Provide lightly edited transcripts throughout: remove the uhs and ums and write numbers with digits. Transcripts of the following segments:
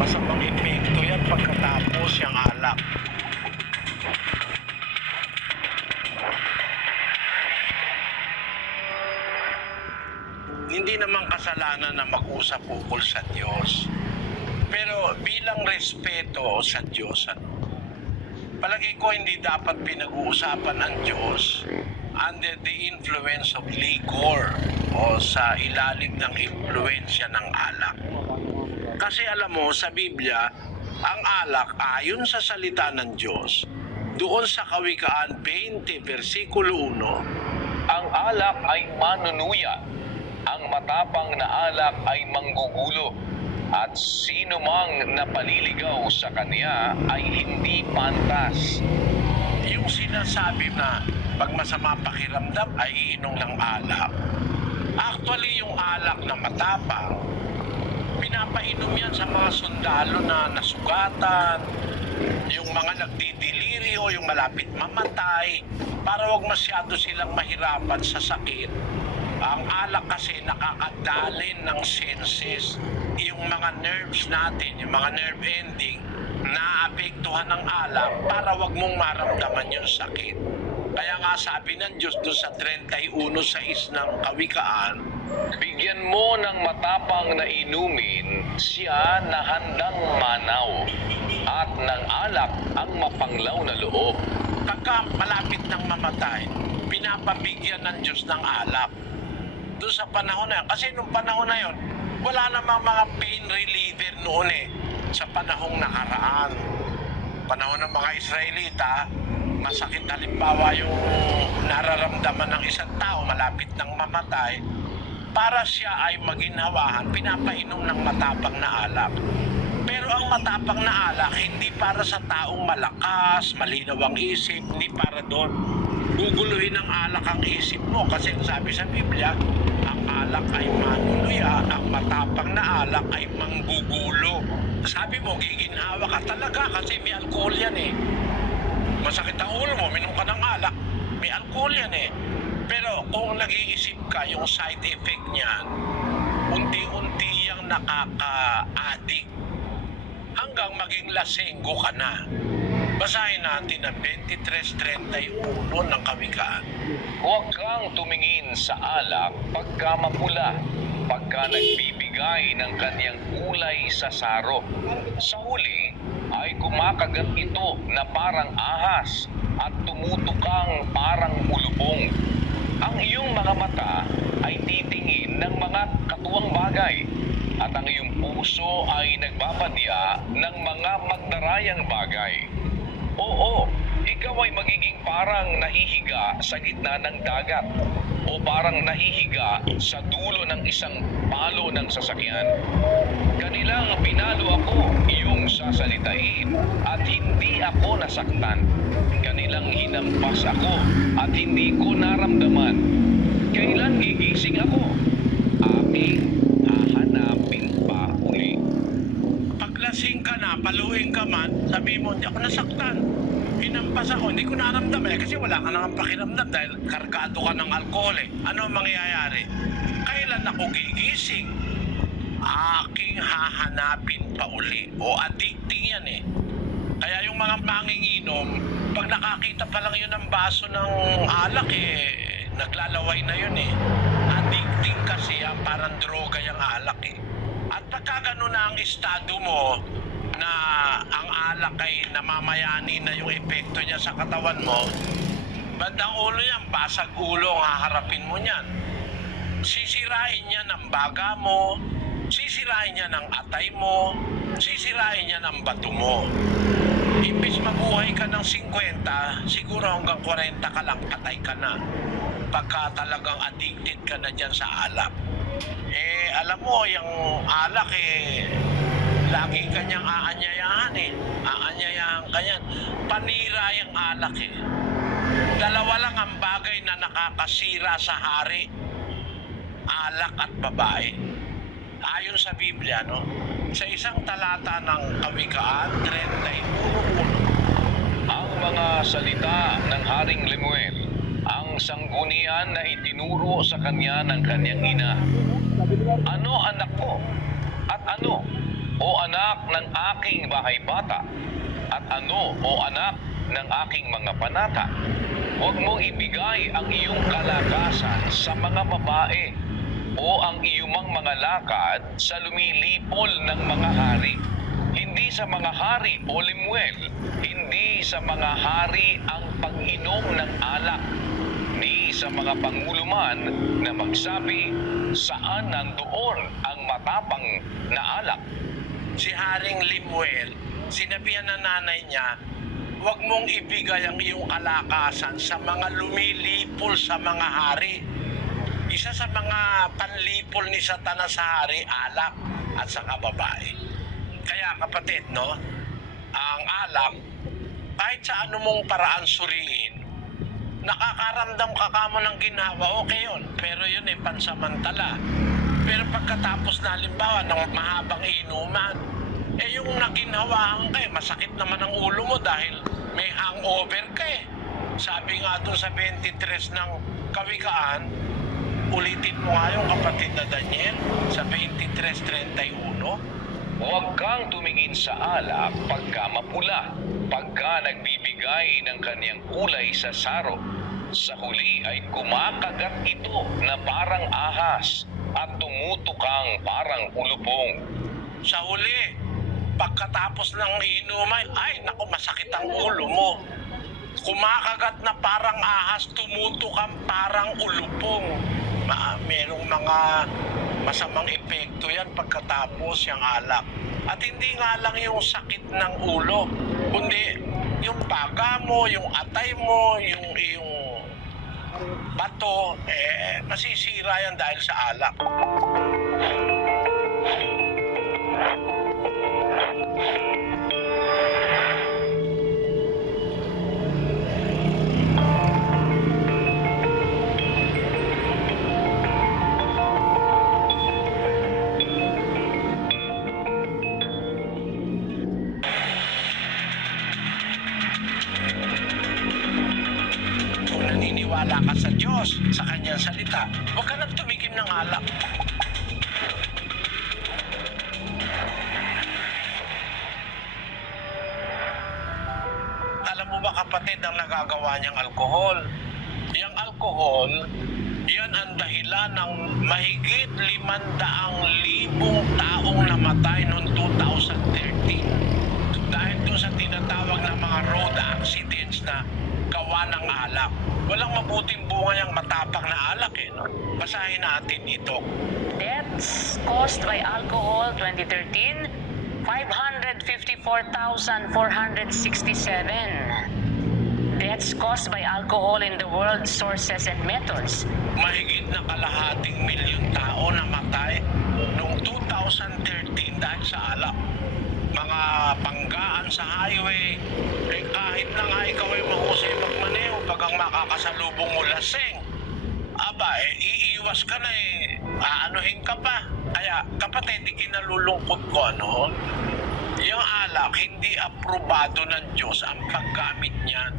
masamang epekto yan pagkatapos yung alak. Hindi naman kasalanan na mag-usap ukol sa Diyos. Pero bilang respeto sa Diyos, palagay ko hindi dapat pinag-uusapan ang Diyos under the influence of liquor o sa ilalim ng impluensya ng alak. Kasi alam mo, sa Biblia, ang alak ayon sa salita ng Diyos, doon sa Kawikaan 20, versikulo 1, Ang alak ay manunuya, ang matapang na alak ay manggugulo, at sino mang napaliligaw sa kanya ay hindi pantas. yung sinasabi na pag masama pakiramdam ay iinom ng alak. Actually, yung alak na matapang, pinapainom yan sa mga sundalo na nasugatan, yung mga nagdidilirio, yung malapit mamatay, para wag masyado silang mahirapan sa sakit. Ang alak kasi nakakadalin ng senses, yung mga nerves natin, yung mga nerve ending, naapektuhan ng alak para wag mong maramdaman yung sakit. Kaya nga sabi ng Diyos doon sa 31:6 ng Kawikaan, Bigyan mo ng matapang na inumin siya na handang manaw, at ng alak ang mapanglaw na loob. pagka malapit ng mamatay, pinapabigyan ng Diyos ng alak. Doon sa panahon na yun. Kasi nung panahon na yun, wala namang mga pain reliever noon sa panahong nakaraan. Panahon ng mga Israelita, masakit halimbawa yung nararamdaman ng isang tao malapit ng mamatay, para siya ay maginhawahan, pinapainom ng matapang na alak. Pero ang matapang na alak, hindi para sa taong malakas, malinaw ang isip, hindi para doon. Guguluhin ng alak ang isip mo kasi ang sabi sa Biblia, ang alak ay manuluya, ang matapang na alak ay manggugulo. Sabi mo, giginhawa ka talaga kasi may alcohol yan Masakit ang ulo mo, minom ka ng alak, may alcohol yan Pero kung nag-iisip ka, yung side effect niyan, unti-unti yung nakaka-addict hanggang maging lasenggo ka na. Basahin natin ang 23:31 ng Kawikaan. Huwag kang tumingin sa alak pagka mapula, pagka nagbibigay ng kanyang kulay sa saro. Sa huli ay kumakagat ito na parang ahas at tumutukang parang ulubong. Ang iyong mga mata ay titingin ng mga katuwang bagay, at ang iyong puso ay nagbabadya ng mga magdarayang bagay. Oo, ikaw ay magiging parang nahihiga sa gitna ng dagat, o parang nahihiga sa dulo ng isang palo ng sasakyan. Kanilang pinalo ako, iyong sasalitain, at hindi ako nasaktan. Kanilang hinampas ako, at hindi ko naramdaman. Kailan gigising ako? Aking hahanapin pa uli. Paglasing ka na, paluin ka man, sabi mo, hindi ako nasaktan. Hinampas ako, hindi ko naramdaman kasi wala ka nang pakiramdam dahil kargado ka ng alkohol Ano ang mangyayari? Kailan ako gigising? Aking hahanapin pa uli. O addicting yan Kaya yung mga manginginom, pag nakakita pa lang yun ng baso ng alak naglalaway na yun Addicting kasi yan, parang droga yung alak At pagka gano'n na ang estado mo, na ang alak ay namamayani na yung epekto niya sa katawan mo, bandang ulo yan, basag ulo ang haharapin mo niyan. Sisirain niya ng baga mo, sisirain niya ng atay mo, sisirain niya ng bato mo. Imbis mabuhay ka ng 50, siguro hanggang 40 ka lang, patay ka na. Pagka talagang addicted ka na dyan sa alak. Alam mo, yung alak lagi kanyang aanyayahan Aanyayahan kanyan. Panira yung alak Dalawa lang ang bagay na nakakasira sa hari. Alak at babae. Ayon sa Biblia, sa isang talata ng Kawikaan 31:1. Ang mga salita ng Haring Lemuel, ang sanggunian na itinuro sa kanya ng kanyang ina. Ano anak ko? At ano o anak ng aking bahay bata? At ano o anak ng aking mga panata? Huwag mong ibigay ang iyong kalakasan sa mga babae o ang iyumang mga lakad sa lumilipol ng mga hari. Hindi sa mga hari o Limuel, hindi sa mga hari ang pag-inom ng alak, ni sa mga pangulo man na magsabi, saan nandoon ang matapang na alak? Si Haring Limuel, sinabihan ng nanay niya, huwag mong ibigay ang iyong kalakasan sa mga lumilipol sa mga hari. Isa sa mga panlipol ni Satanas sa hari, alak at saka babae. Kaya kapatid, no, ang alak, kahit sa ano mong paraan suriin, nakakaramdam ka kamo ng ginhawa, okay yun. Pero yun ay pansamantala. Pero pagkatapos na halimbawa ng mahabang inuman, yung naginhawahan ka, masakit naman ang ulo mo dahil may hangover ka eh. Sabi nga doon sa 23 ng Kawikaan, ulitin mo nga yung kapatid na Daniel sa 23:31. Huwag kang tumingin sa alak pagka mapula, pagka nagbibigay ng kanyang kulay sa saro. Sa huli ay kumakagat ito na parang ahas at tumutukang parang ulupong. Sa huli, pagkatapos ng inuman, ay naku, masakit ang ulo mo. Kumakagat na parang ahas, tumutukang parang ulupong. Merong mga masamang epekto yan pagkatapos yung alak. At hindi nga lang yung sakit ng ulo, kundi yung paga mo, yung atay mo, yung bato, masisira yan dahil sa alak. Naniniwala ka sa Diyos, sa kanyang salita, huwag ka nang tumikim ng alak. Alam mo ba kapatid ang nagagawa niyang alkohol? Yung alkohol, yan ang dahilan ng mahigit 500,000 taong namatay noong 2013. Dahil doon sa tinatawag na mga road accidents na gawa ng alak. Walang mabuting bunga yung matapang na alak eh. No? Basahin natin ito. Deaths caused by alcohol 2013, 554,467. Deaths caused by alcohol in the world, sources and methods. Mahigit na kalahating milyon tao namatay noong 2013 dahil sa alak. Mga panggaan sa highway, kahit na nga ikaw ay mahusay magmaneho, pag ang makakasalubong mo lasing, iiwas ka na aanuhin ka pa. Kaya kapatid, ikinalulungkot ko yung alak, hindi aprobado ng Diyos ang paggamit niyan.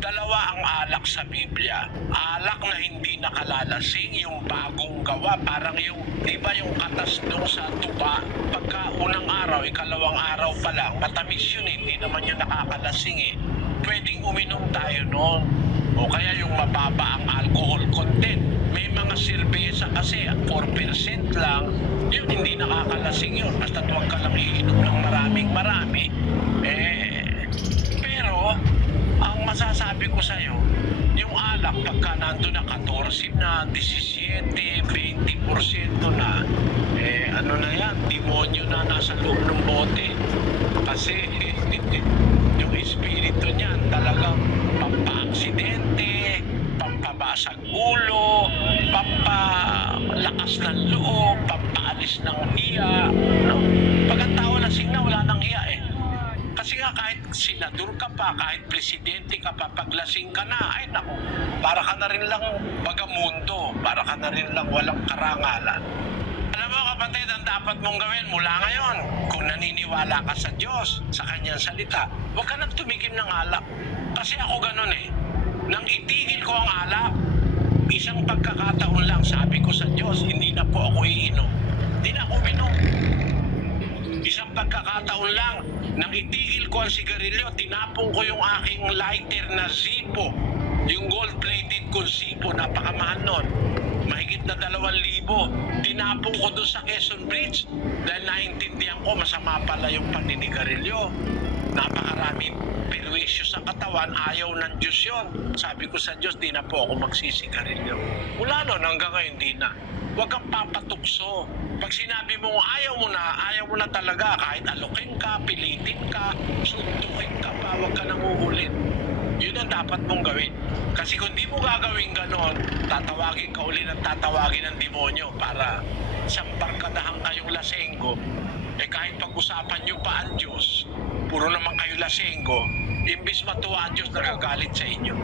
Dalawa ang alak sa Biblia. Alak na hindi nakalalasing, yung bagong gawa, parang yung, di ba yung katas doon sa tuba, pagka unang araw, ikalawang araw pa lang, matamis yun, hindi naman yun nakakalasing eh. Pwedeng uminom tayo noon. O kaya yung mababa ang alcohol content. May mga silbesa kasi, 4% lang, yun hindi nakakalasing yun. Basta huwag ka lang iinom ng marami. Pero, ang masasabi ko sa'yo, yung alak pagka nandun na 14 na, 17, 20% na, ano na yan, demonyo na nasa loob ng bote. Kasi yung espiritu niyan talagang pampaaksidente, pampabasag ulo, pampalakas ng loob, pampaalis ng hiya. No? Pag ang tao lasing na, wala nang hiya eh. Kasi nga kahit senador ka pa, kahit presidente ka pa, paglasing ka na, ay naku, para ka na rin lang bagamundo, para ka na rin lang walang karangalan. Alam mo kapatid, ang dapat mong gawin mula ngayon, kung naniniwala ka sa Diyos, sa kanyang salita, huwag ka nang tumikim ng alak. Kasi ako ganun eh. Nang itigil ko ang alak, isang pagkakataon lang sabi ko sa Diyos, hindi na po ako iinom. Hindi na ako uminom. Isang pagkakataon lang, nang itigil ko ang sigarilyo, tinapong ko yung aking lighter na Zippo. Yung gold-plated kong Zippo, napakamahal nun. Mahigit na 2,000. Tinapong ko doon sa Quezon Bridge dahil naintindihan ko masama pala yung paninigarilyo. Napakaraming perwisyo sa katawan, ayaw ng Diyos yun. Sabi ko sa Diyos, di na po ako magsisigarilyo. Mula nun hanggang ngayon, di na. Huwag kang papatukso. Pag sinabi mo ayaw mo na talaga, kahit alukin ka, pilitin ka, suntukin ka pa, huwag ka nang uulit. Yun ang dapat mong gawin. Kasi kung di mo gagawin ganon, tatawagin ka uli ng tatawagin ng demonyo para isang barkadahan kayong lasenggo. Kahit pag-usapan nyo pa ang Diyos, puro naman kayo lasenggo, imbis matuwa ang Diyos, nagagalit sa inyo.